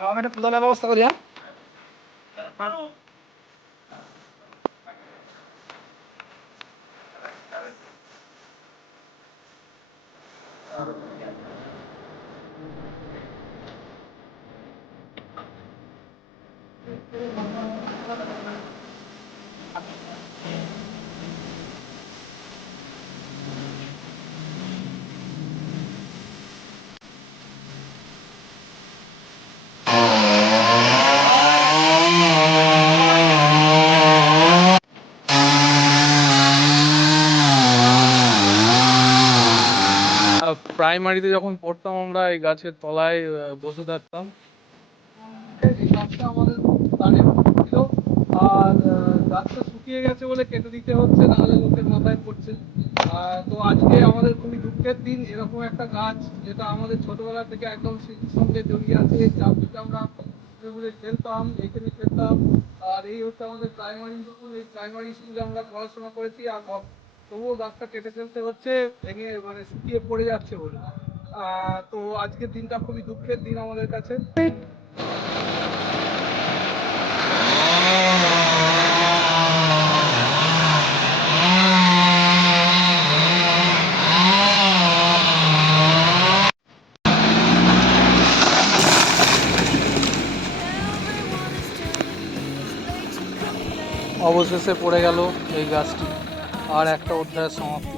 Avem pula la vostra Adrià? Bueno. প্রাইমারিতে যখন পড়তাম আমরা, এই গাছের তলায় বসে থাকতাম। এই গাছটা আমাদের ছিল। আর গাছটা শুকিয়ে গেছে বলে কেটে দিতে হচ্ছে, নাহলে লোকের মাথায় পড়ছে। তো আজকে আমাদের খুবই দুঃখের দিন। এরকম একটা গাছ যেটা আমাদের ছোটবেলা থেকে একদম সঙ্গে জড়িয়ে আছে চারদিকে আমরা ঘুরে ঘুরে খেলতাম, এখানে খেলতাম। আর এই হচ্ছে আমাদের প্রাইমারি স্কুল এই প্রাইমারি স্কুলে আমরা পড়াশোনা করেছি। আর তবুও গাছটা কেটে ফেলতে হচ্ছে, ভেঙে মানে শুকিয়ে পড়ে যাচ্ছে বলে। তো আজকের দিনটা খুবই দুঃখের দিন আমাদের কাছে। অবশেষে পড়ে গেল এই গাছটি। আর একটা অধ্যায়ের সমাপ্তি